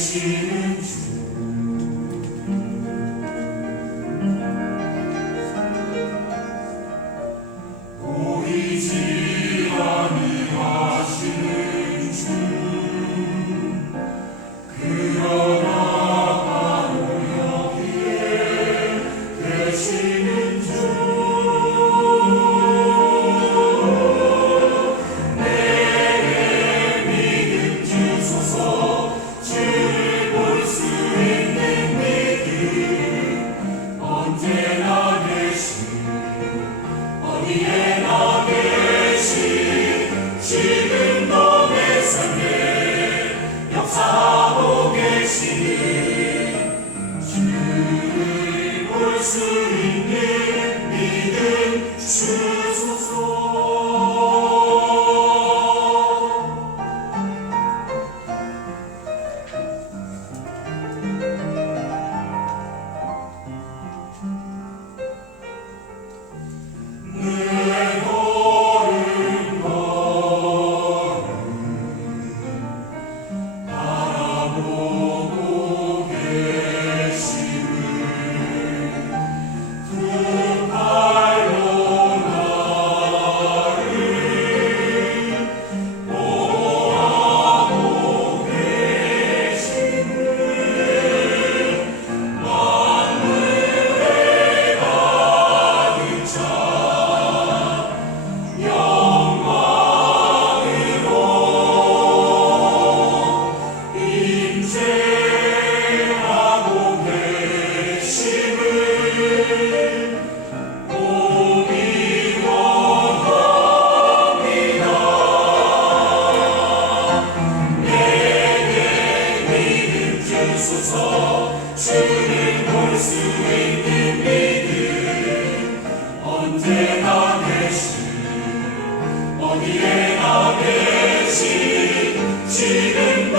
계시는 주. 보이지 아니하시는 주. 그러나 바로 여기에 계시는 언제나 계신 어디에나 계신 지금도 내 삶에 역사하고 계시는 주를 볼 수 있는 믿음 주소서 주소서. 주를 볼 수 있는 믿음. 언제나 계신 어디에나 계신 지금